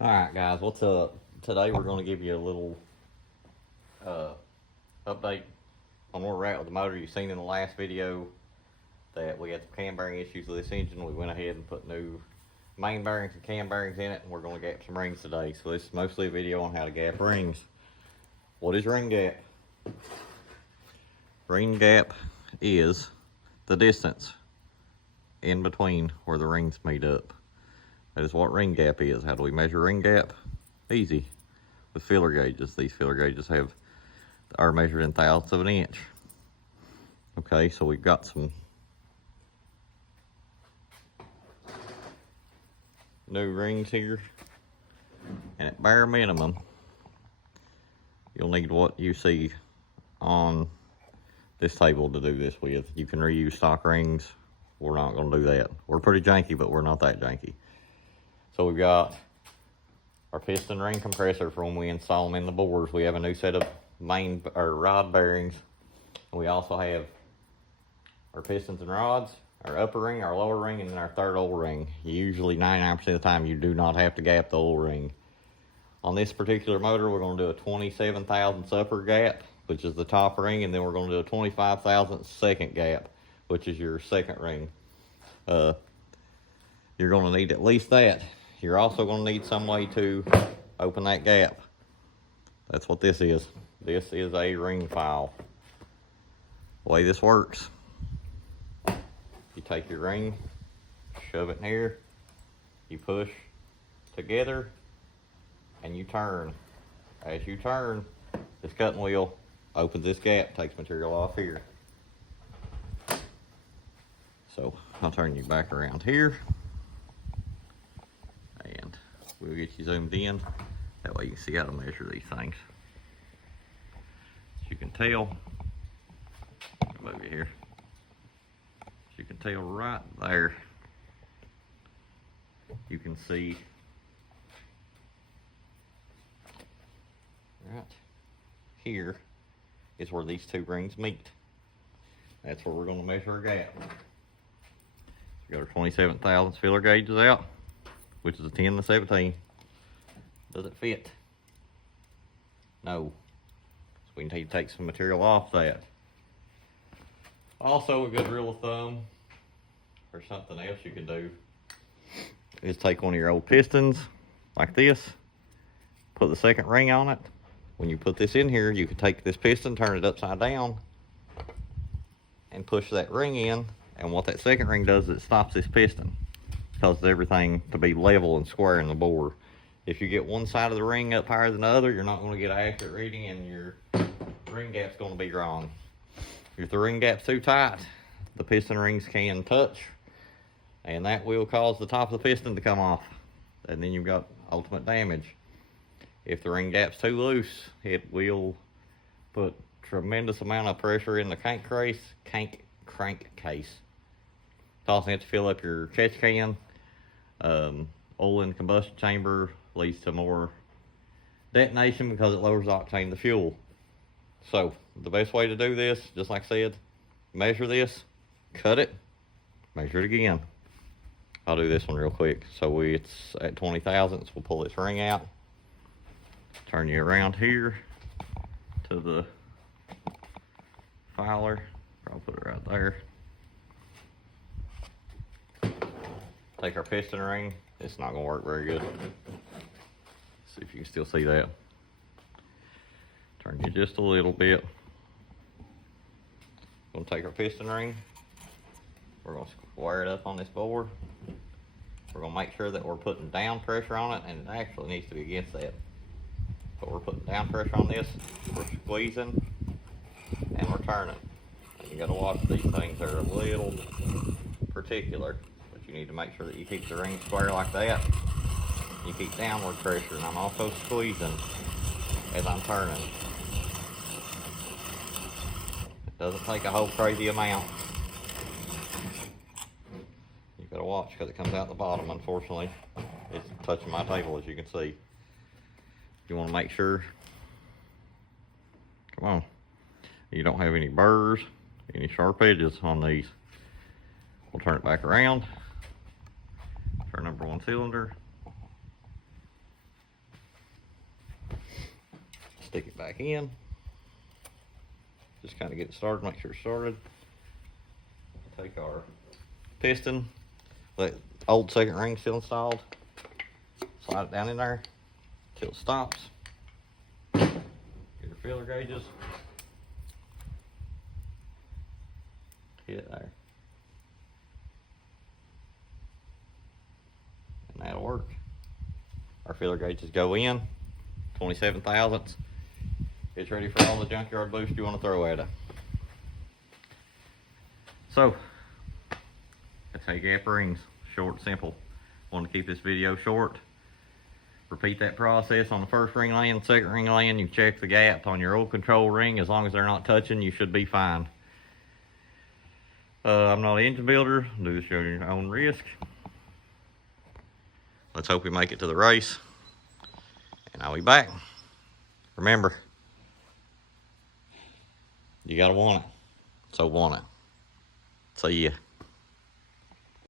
Alright guys, what's up? Today we're going to give you a little update on where we're at with the motor. You've seen in the last video that we had some cam bearing issues with this engine. We went ahead and put new main bearings and cam bearings in it, and we're going to gap some rings today. So this is mostly a video on how to gap rings. What is ring gap? Ring gap is the distance in between where the rings meet up. That is what ring gap is. How do we measure ring gap? Easy. With feeler gauges. These feeler gauges are measured in thousandths of an inch. Okay, so we've got some new rings here. And at bare minimum, you'll need what you see on this table to do this with. You can reuse stock rings. We're not going to do that. We're pretty janky, but we're not that janky. So we've got our piston ring compressor for when we install them in the bores. We have a new set of main or rod bearings. And we also have our pistons and rods, our upper ring, our lower ring, and then our third oil ring. Usually 99% of the time you do not have to gap the oil ring. On this particular motor, we're going to do a 27 thousandths upper gap, which is the top ring, and then we're going to do a 25 thousandths second gap, which is your second ring. You're going to need at least that. You're also going to need some way to open that gap. That's what this is. This is a ring file. The way this works, you take your ring, shove it in here, you push together, and you turn. As you turn, this cutting wheel opens this gap, takes material off here. So I'll turn you back around here. And we'll get you zoomed in. That way you can see how to measure these things. As you can tell, move you here. As you can tell right there, you can see right here is where these two rings meet. That's where we're going to measure our gap. So we got our 27 thousandths feeler gauges out, which is a 10 and a 17. Does it fit? No. So we need to take some material off that. Also, a good rule of thumb, or something else you can do, is take one of your old pistons, like this, put the second ring on it. When you put this in here, you can take this piston, turn it upside down, and push that ring in. And what that second ring does is it stops this piston. Causes everything to be level and square in the bore. If you get one side of the ring up higher than the other, you're not going to get an accurate reading, and your ring gap's going to be wrong. If the ring gap's too tight, the piston rings can touch, and that will cause the top of the piston to come off, and then you've got ultimate damage. If the ring gap's too loose, it will put tremendous amount of pressure in the crank case. Also have to fill up your catch can. Oil in the combustion chamber leads to more detonation because it lowers the octane of the fuel. So the best way to do this, just like I said, measure this, cut it, measure it again. I'll do this one real quick. So it's at 20 thousandths. We'll pull this ring out, turn you around here to the filer. I'll put it right there. Take our piston ring. It's not going to work very good. See if you can still see that. Turn you just a little bit. We're going to take our piston ring. We're going to square it up on this board. We're going to make sure that we're putting down pressure on it, and it actually needs to be against that. But we're putting down pressure on this. We're squeezing, and we're turning. And you got to watch these things. They're a little particular. You need to make sure that you keep the ring square like that. You keep downward pressure, and I'm also squeezing as I'm turning. It doesn't take a whole crazy amount. You gotta watch because it comes out the bottom, unfortunately. It's touching my table, as you can see. You want to make sure, come on, you don't have any burrs, any sharp edges on these. We'll turn it back around. Our number one cylinder, Stick it back in. Just kind of get it started, make sure it's started. Take our piston, the old second ring still installed. Slide it down in there till it stops. Get your feeler gauges. Hit it there. And that'll work. Our feeler gauges go in, 27 thousandths. It's ready for all the junkyard boost you want to throw at it. So, that's how you gap rings. Short and simple. Want to keep this video short. Repeat that process on the first ring land, second ring land. You check the gaps on your old control ring. As long as they're not touching, you should be fine. I'm not an engine builder. Do this at your own risk. Let's hope we make it to the race. And I'll be back. Remember, you gotta want it. So want it. See ya.